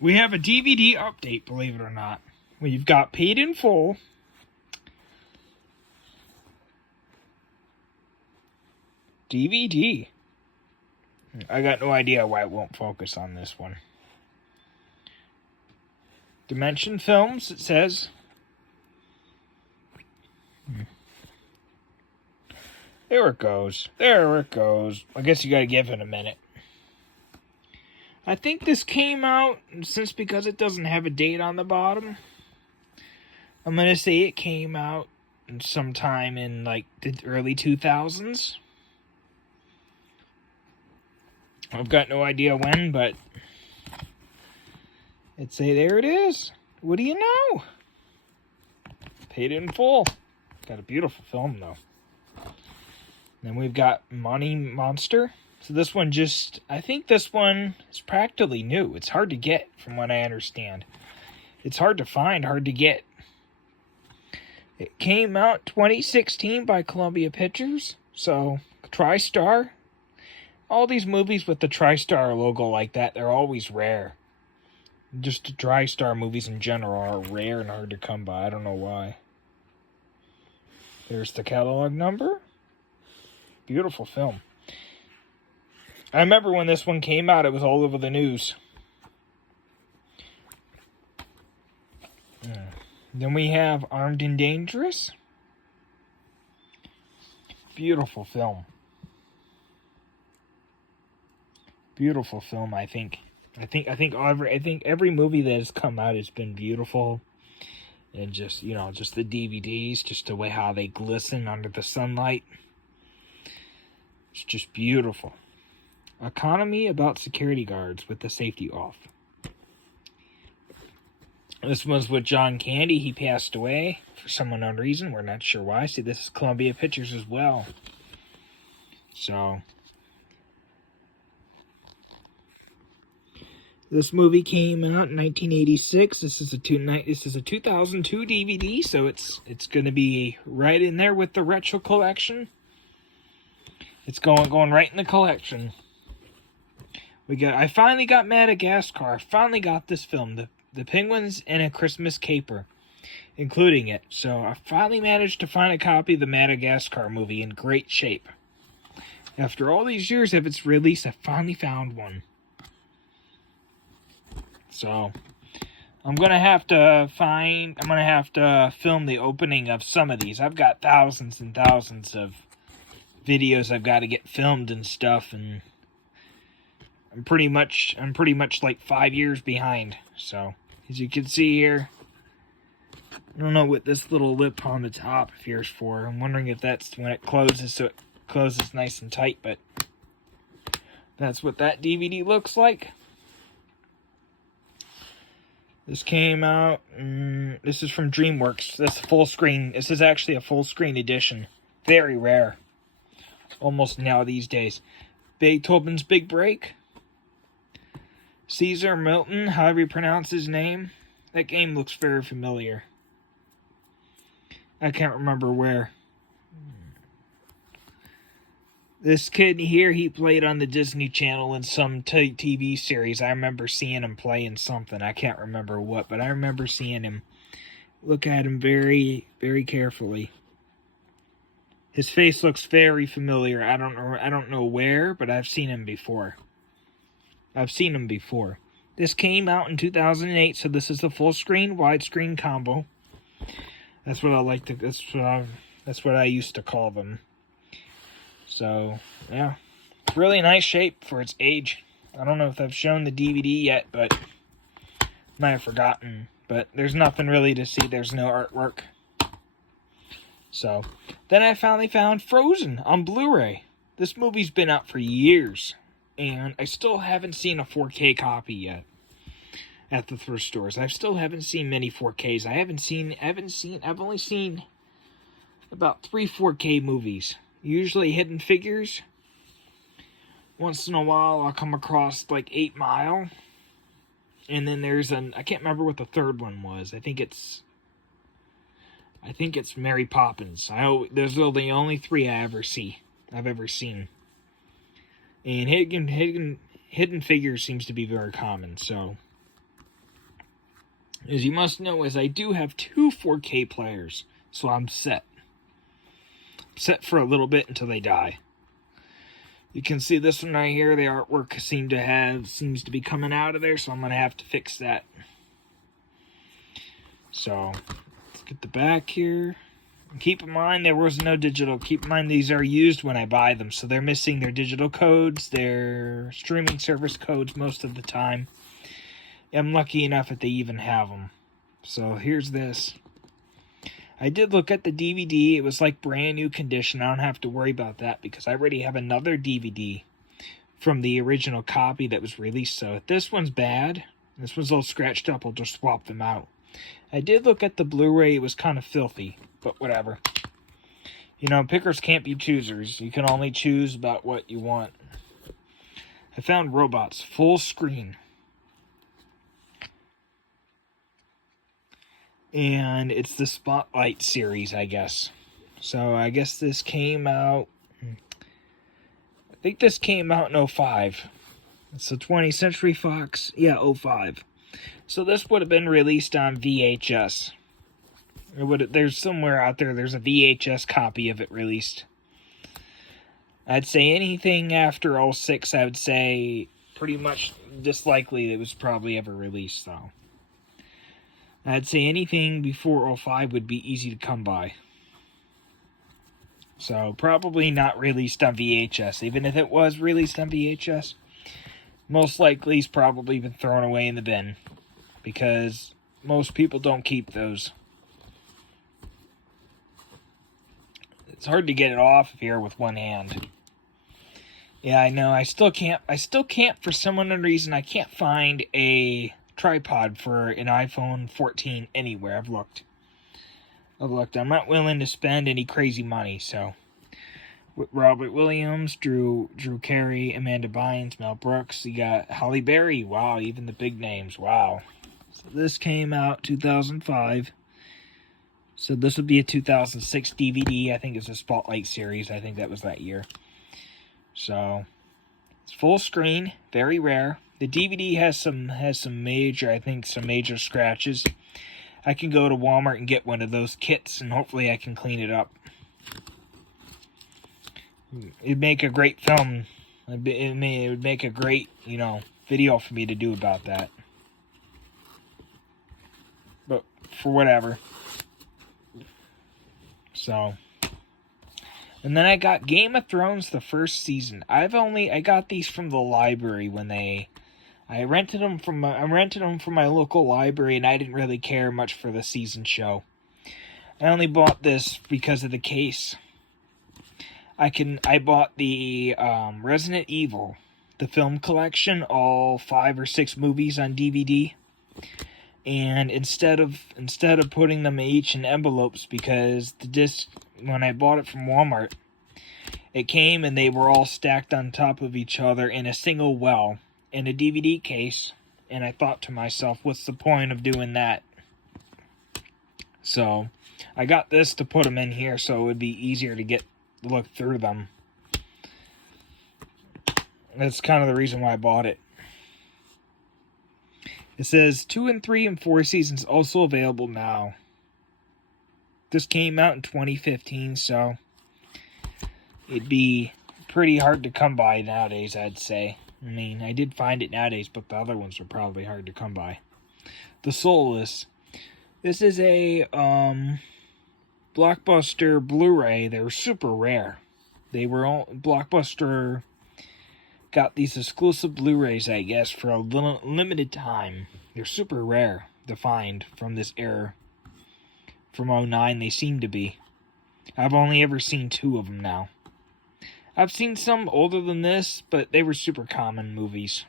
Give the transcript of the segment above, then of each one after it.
we have a DVD update, believe it or not. We've got Paid in Full. DVD. I got no idea why it won't focus on this one. Dimension Films, it says. There it goes. There it goes. I guess you gotta give it a minute. I think this came out, since because it doesn't have a date on the bottom, I'm gonna say it came out sometime in like the early 2000s. I've got no idea when, but it'd say there it is. What do you know? Paid in Full. Got a beautiful film though. Then we've got Money Monster. So this one I think this one is practically new. It's hard to get from what I understand. It's hard to find, hard to get. It came out 2016 by Columbia Pictures. So, TriStar. All these movies with the TriStar logo like that, they're always rare. Just the TriStar movies in general are rare and hard to come by. I don't know why. There's the catalog number. Beautiful film. I remember when this one came out, it was all over the news. Then we have Armed and Dangerous. Beautiful film. Beautiful film, I think. I think every movie that has come out has been beautiful. And just the DVDs, just the way how they glisten under the sunlight. It's just beautiful. Economy about security guards with the safety off. This was with John Candy. He passed away for some unknown reason. We're not sure why. See, this is Columbia Pictures as well. So, this movie came out in 1986. This is a 2002 DVD, so it's going to be right in there with the retro collection. It's going right in the collection. I finally got Madagascar. I finally got this film, The Penguins in a Christmas Caper, including it. So I finally managed to find a copy of the Madagascar movie in great shape. After all these years of its release, I finally found one. So I'm gonna have to film the opening of some of these. I've got thousands and thousands of videos I've got to get filmed and stuff, and I'm pretty much like 5 years behind. So, as you can see here, I don't know what this little lip on the top here's for. I'm wondering if that's when it closes, so it closes nice and tight, but that's what that DVD looks like. This came out, this is from DreamWorks. This full screen. This is actually a full screen edition. Very rare. Almost now these days. Beethoven's Big Break. Caesar Milton, however you pronounce his name. That game looks very familiar. I can't remember where. This kid here, he played on the Disney Channel in some TV series. I remember seeing him play in something. I can't remember what, but I remember seeing him. Look at him very, very carefully. His face looks very familiar. I don't know where, but I've seen him before. This came out in 2008, so this is the full screen, widescreen combo. That's what I used to call them. So, yeah. Really nice shape for its age. I don't know if I've shown the DVD yet, but might have forgotten. But there's nothing really to see. There's no artwork. So, then I finally found Frozen on Blu-ray. This movie's been out for years, and I still haven't seen a 4K copy yet at the thrift stores. I still haven't seen many 4Ks. I've only seen about 3 4K movies. Usually Hidden Figures. Once in a while, I'll come across like 8 Mile. And then there's I can't remember what the third one was. I think it's Mary Poppins. Those are the only 3 I've ever seen. And Hidden Figures seems to be very common, so As you must know, is I do have 2 4K players, so I'm set. Set for a little bit until they die. You can see this one right here. The artwork seems to be coming out of there, so I'm going to have to fix that. So, let's get the back here. Keep in mind, there was no digital. Keep in mind, these are used when I buy them, so they're missing their digital codes, their streaming service codes most of the time. I'm lucky enough that they even have them. So, here's this. I did look at the DVD. It was like brand new condition. I don't have to worry about that because I already have another DVD from the original copy that was released. So if this one's bad, this one's a little scratched up, I'll just swap them out. I did look at the Blu-ray. It was kind of filthy, but whatever. You know, pickers can't be choosers. You can only choose about what you want. I found Robots, full screen. And it's the Spotlight series, I guess. So I guess this came out... I think this came out in 05. It's a 20th Century Fox. Yeah, 05. So this would have been released on VHS. There's somewhere out there, there's a VHS copy of it released. I'd say anything after 06, I would say pretty much just likely it was probably ever released, though. I'd say anything before 05 would be easy to come by. So, probably not released on VHS. Even if it was released on VHS, most likely it's probably been thrown away in the bin. Because most people don't keep those. It's hard to get it off of here with one hand. Yeah, I know. I still can't, for some unknown reason, I can't find a tripod for an iPhone 14 anywhere. I've looked. I'm not willing to spend any crazy money, so. Robert Williams, Drew Carey, Amanda Bynes, Mel Brooks. You got Halle Berry. Wow, even the big names. Wow. So this came out 2005. So this would be a 2006 DVD. I think it's a Spotlight series. I think that was that year. So it's full screen, very rare. The DVD has some major scratches. I can go to Walmart and get one of those kits, and hopefully I can clean it up. It'd make a great film. It would make a great, video for me to do about that. But for whatever. So. And then I got Game of Thrones the first season. I got these from the library when I rented them from my local library, and I didn't really care much for the season show. I only bought this because of the case. I bought the Resident Evil, the film collection, all 5 or 6 movies on DVD. And instead of putting them each in envelopes, because the disc, when I bought it from Walmart, it came and they were all stacked on top of each other in a single well in a DVD case. And I thought to myself, what's the point of doing that? So I got this to put them in here so it would be easier to look through them. That's kind of the reason why I bought it. It says 2 and 3 and 4 seasons also available now. This came out in 2015, so it'd be pretty hard to come by nowadays, I'd say. I mean, I did find it nowadays, but the other ones are probably hard to come by. The Soulless. This is a Blockbuster Blu-ray. They were super rare. They were all Blockbuster got these exclusive Blu-rays, I guess, for a limited time. They're super rare to find from this era. From 09, they seem to be. I've only ever seen 2 of them now. I've seen some older than this, but they were super common movies.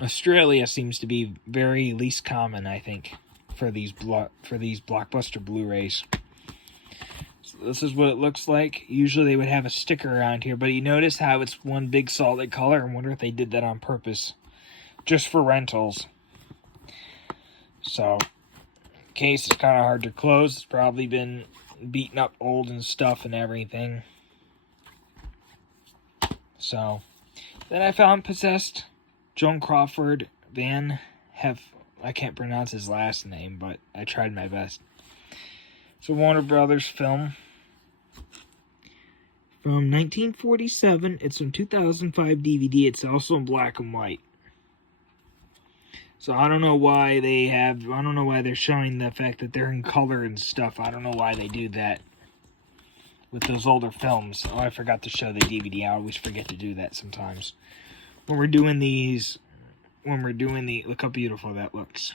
Australia seems to be very least common, I think, for these Blockbuster Blu-rays. So this is what it looks like. Usually they would have a sticker around here, but you notice how it's one big solid color? I wonder if they did that on purpose. Just for rentals. So, case is kind of hard to close. It's probably been beaten up old and stuff and everything. So, then I found Possessed, Joan Crawford, Van I can't pronounce his last name, but I tried my best. It's a Warner Brothers film from 1947. It's from 2005 DVD. It's also in black and white. So I don't know why they're showing the fact that they're in color and stuff. I don't know why they do that with those older films. Oh, I forgot to show the DVD. I always forget to do that sometimes. When we're doing look how beautiful that looks.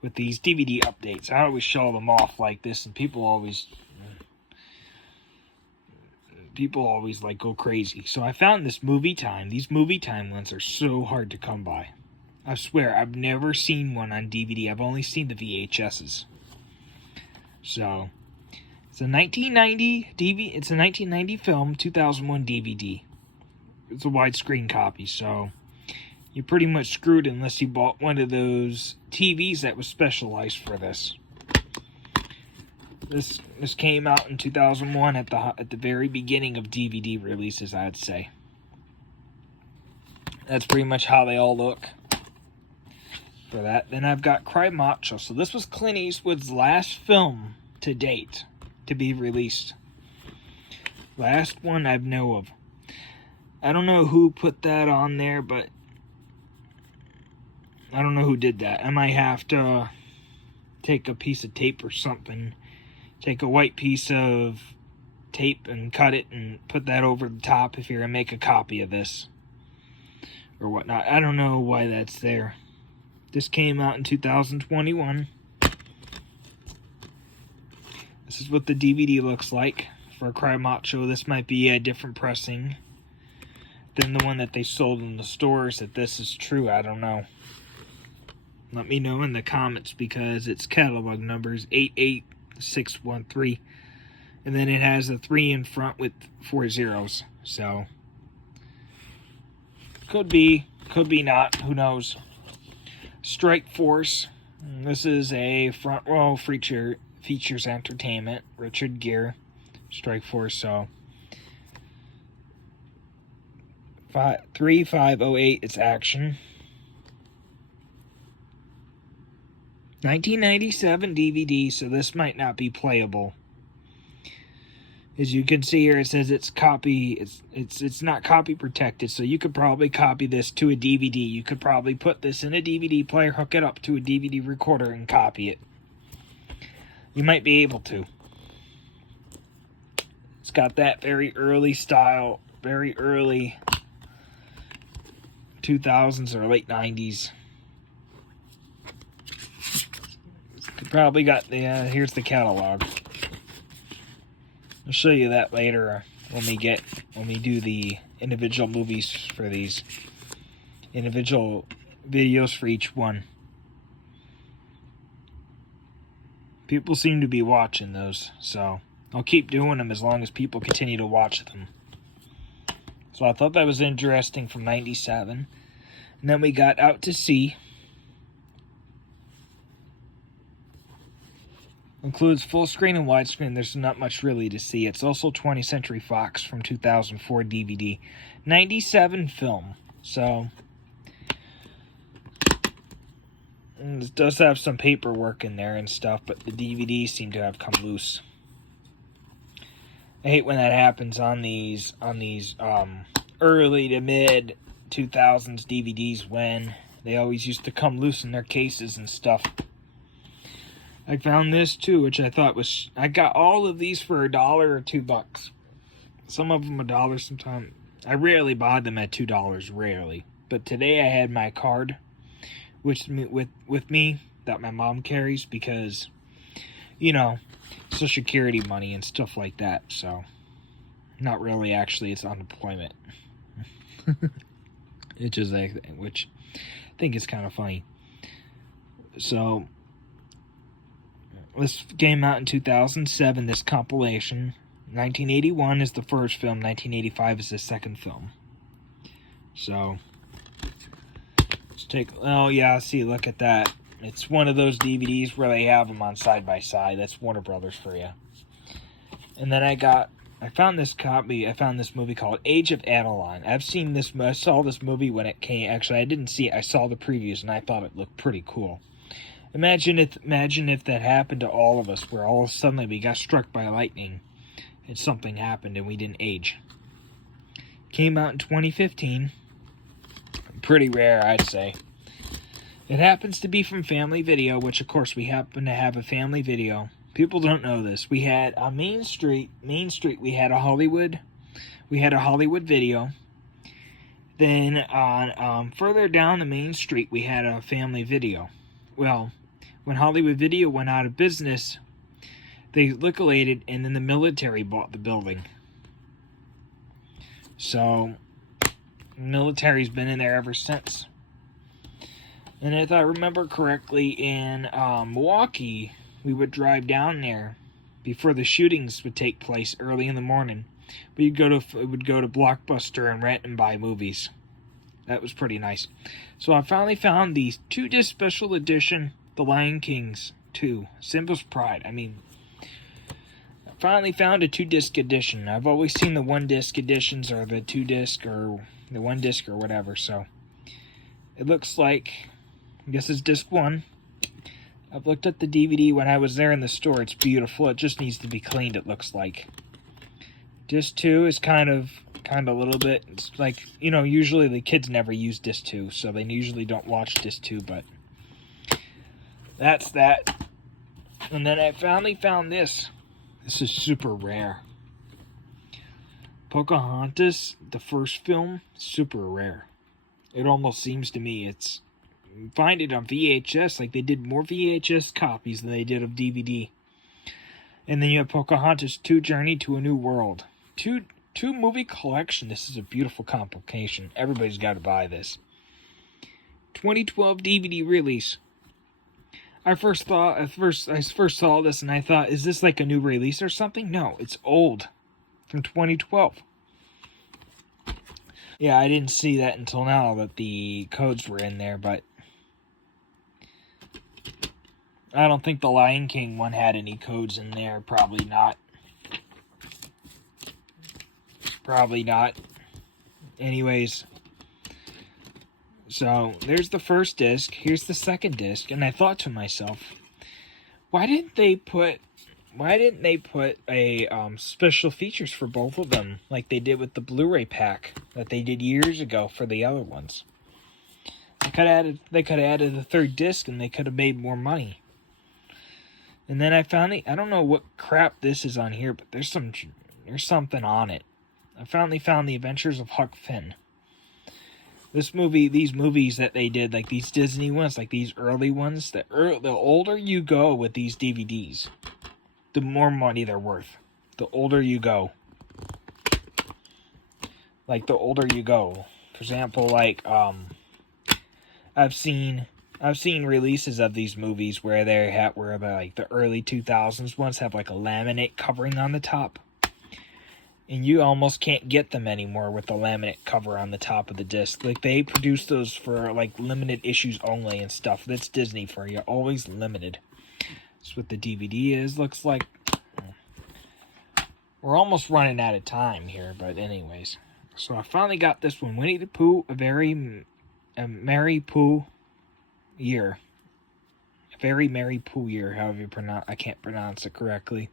With these DVD updates, I always show them off like this, and people always like go crazy. So I found this movie time. These movie time ones are so hard to come by. I swear, I've never seen one on DVD. I've only seen the VHSs. So, it's a 1990 DVD. It's a 1990 film, 2001 DVD. It's a widescreen copy, so you're pretty much screwed unless you bought one of those TVs that was specialized for this. This came out in 2001 at the very beginning of DVD releases, I'd say. That's pretty much how they all look. For that, then I've got Cry Macho. So this was Clint Eastwood's last film to date to be released. Last one I know of. I don't know who put that on there, but I don't know who did that. I might have to take a piece of tape or something. Take a white piece of tape and cut it and put that over the top if you're going to make a copy of this. Or whatnot. I don't know why that's there. This came out in 2021. This is what the DVD looks like for Cry Macho. This might be a different pressing than the one that they sold in the stores. If this is true, I don't know. Let me know in the comments because its catalog number is 88613. And then it has a 3 in front with 4 zeros. So, could be not. Who knows? Strike Force. This is a front row features entertainment. Richard Gere. Strike Force. So 3508. It's action. 1997 DVD. So this might not be playable. As you can see here, it says it's not copy protected, so you could probably copy this to a DVD. You could probably put this in a DVD player, hook it up to a DVD recorder, and copy it. You might be able to. It's got that very early style, very early 2000s or late 90s. Probably got the, here's the catalog. I'll show you that later when we do the individual movies for these individual videos for each one. People seem to be watching those, so I'll keep doing them as long as people continue to watch them. So I thought that was interesting from 97. And then we got Out to Sea. Includes full screen and widescreen. There's not much really to see. It's also 20th Century Fox from 2004 DVD. 97 film. So, it does have some paperwork in there and stuff, but the DVDs seem to have come loose. I hate when that happens on these early to mid 2000s DVDs when they always used to come loose in their cases and stuff. I found this too, which I thought was... I got all of these for $1 or $2. Some of them $1 sometimes. I rarely bought them at $2, rarely. But today I had my card with me that my mom carries because, you know, Social Security money and stuff like that. So, not really actually, it's unemployment. Which I think is kind of funny. So... This came out in 2007, this compilation. 1981 is the first film, 1985 is the second film. So, let's take... Oh, yeah, see, look at that. It's one of those DVDs where they have them on side by side. That's Warner Brothers for you. And then I got I found this movie called Age of Adeline. I saw this movie when it came. Actually, I didn't see it. I saw the previews, and I thought it looked pretty cool. Imagine if that happened to all of us, where all of a sudden we got struck by lightning, and something happened, and we didn't age. Came out in 2015. Pretty rare, I'd say. It happens to be from Family Video, which, of course, we happen to have a Family Video. People don't know this. We had on Main Street, we had a Hollywood Video. Then on further down the Main Street, we had a Family Video. Well, when Hollywood Video went out of business, they liquidated, and then the military bought the building. So, the military's been in there ever since. And if I remember correctly, in Milwaukee, we would drive down there before the shootings would take place early in the morning. We would go to Blockbuster and rent and buy movies. That was pretty nice. So I finally found the 2-disc special edition, The Lion Kings 2, Simba's Pride. I finally found a 2-disc edition. I've always seen the 1-disc editions, or the 2-disc, or the 1-disc, or whatever. So it looks like, I guess it's disc 1. I've looked at the DVD when I was there in the store. It's beautiful. It just needs to be cleaned, it looks like. Disc 2 is kind of a little bit, it's like, usually the kids never use disc 2, so they usually don't watch disc 2, but that's that. And then I finally found this. This is super rare. Pocahontas, the first film, super rare. It almost seems to me find it on VHS, like they did more VHS copies than they did of DVD. And then you have Pocahontas 2, Journey to a New World. Two movie collection. This is a beautiful complication. Everybody's got to buy this. 2012 DVD release. I first saw this and I thought, is this like a new release or something? No, it's old. From 2012. Yeah, I didn't see that until now that the codes were in there, but I don't think the Lion King one had any codes in there. Probably not. Anyways, so there's the first disc. Here's the second disc, and I thought to myself, why didn't they put a special features for both of them, like they did with the Blu-ray pack that they did years ago for the other ones? They could have added the third disc, and they could have made more money. And then I don't know what crap this is on here, but there's something on it. I finally found The Adventures of Huck Finn. These movies that they did, like these Disney ones, like these early ones, the older you go with these DVDs, the more money they're worth. The older you go. Like, the older you go. For example, like, I've seen releases of these movies where like the early 2000s ones have like a laminate covering on the top. And you almost can't get them anymore with the laminate cover on the top of the disc. Like, they produce those for like limited issues only and stuff. That's Disney for you. Always limited. That's what the DVD is. Looks like we're almost running out of time here, but anyways. So I finally got this one. Winnie the Pooh, a Merry Pooh Year. A Very Merry Pooh Year, however you pronounce. I can't pronounce it correctly.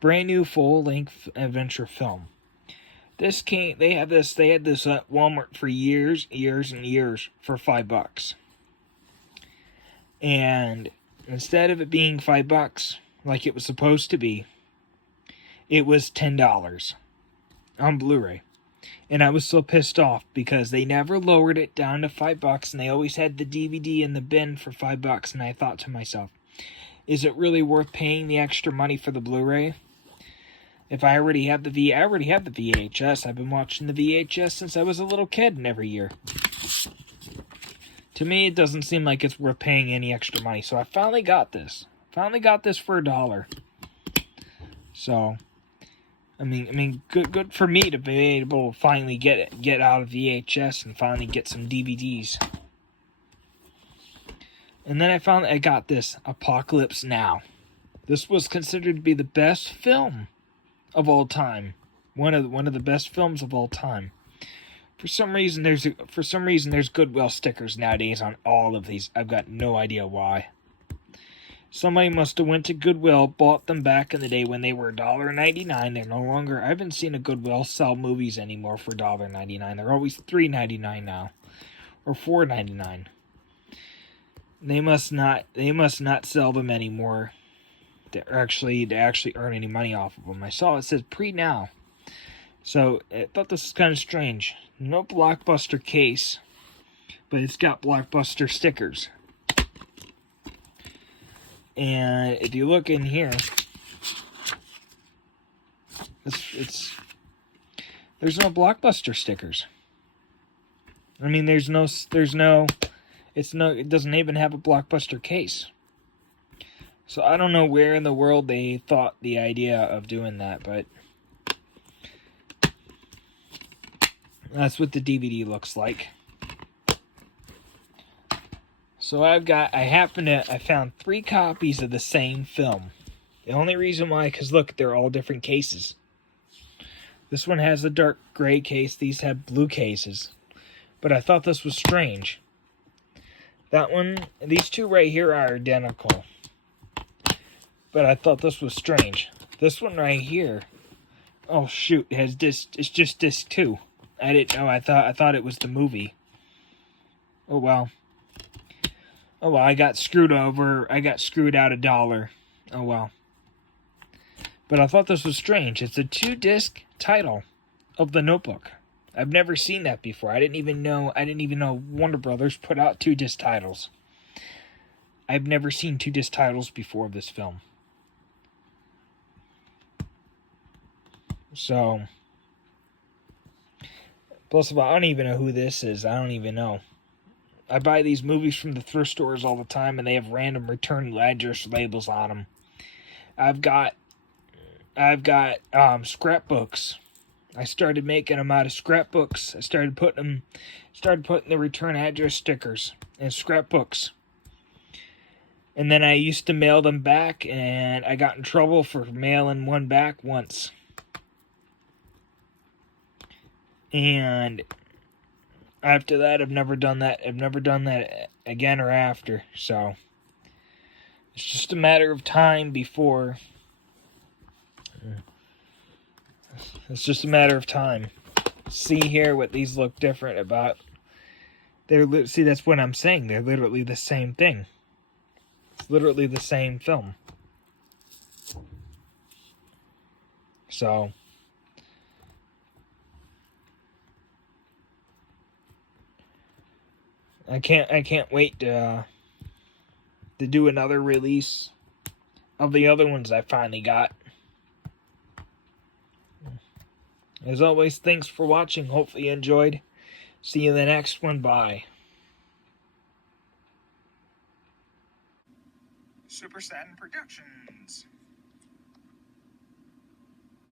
Brand new full-length adventure film. They had this at Walmart for years and years for $5. And instead of it being $5 like it was supposed to be, it was $10 on Blu-ray. And I was so pissed off because they never lowered it down to $5, and they always had the DVD in the bin for $5. And I thought to myself, is it really worth paying the extra money for the Blu-ray? If I already have the VHS. I've been watching the VHS since I was a little kid, and every year. To me, it doesn't seem like it's worth paying any extra money. So I finally got this. For $1. So, I mean, good for me to be able to finally get out of VHS and finally get some DVDs. And then I got this, Apocalypse Now. This was considered to be the best film of all time. One of the best films of all time. For some reason there's Goodwill stickers nowadays on all of these. I've got no idea why. Somebody must have went to Goodwill, bought them back in the day when they were $1.99. They're no longer. I haven't seen a Goodwill sell movies anymore for $1.99. They're always $3.99 now, or $4.99. They must not sell them anymore to actually earn any money off of them. I saw it says pre-now. So I thought this was kind of strange. No Blockbuster case, but it's got Blockbuster stickers. And if you look in here, there's no Blockbuster stickers. I mean, it doesn't even have a Blockbuster case. So I don't know where in the world they thought the idea of doing that, but that's what the DVD looks like. So I found 3 copies of the same film. The only reason why, because look, they're all different cases. This one has a dark gray case, these have blue cases. But I thought this was strange. These 2 right here are identical. But I thought this was strange. This one right here, oh shoot, it's just disc 2. I didn't know. I thought it was the movie. Oh well. Oh well, I got screwed out $1. Oh well. But I thought this was strange. It's a 2-disc title of The Notebook. I've never seen that before. I didn't even know Warner Brothers put out 2-disc titles. I've never seen 2-disc titles before of this film. So, plus of all, I don't even know who this is. I don't even know. I buy these movies from the thrift stores all the time, and they have random return address labels on them. I've got scrapbooks. I started making them out of scrapbooks. I started putting the return address stickers in scrapbooks. And then I used to mail them back, and I got in trouble for mailing one back once. And after that, I've never done that. I've never done that again or after. So it's just a matter of time before. It's just a matter of time. See here what these look different about. See, that's what I'm saying. They're literally the same thing. It's literally the same film. So I can't wait to do another release of the other ones I finally got. As always, thanks for watching. Hopefully you enjoyed. See you in the next one. Bye. Super Satin Productions.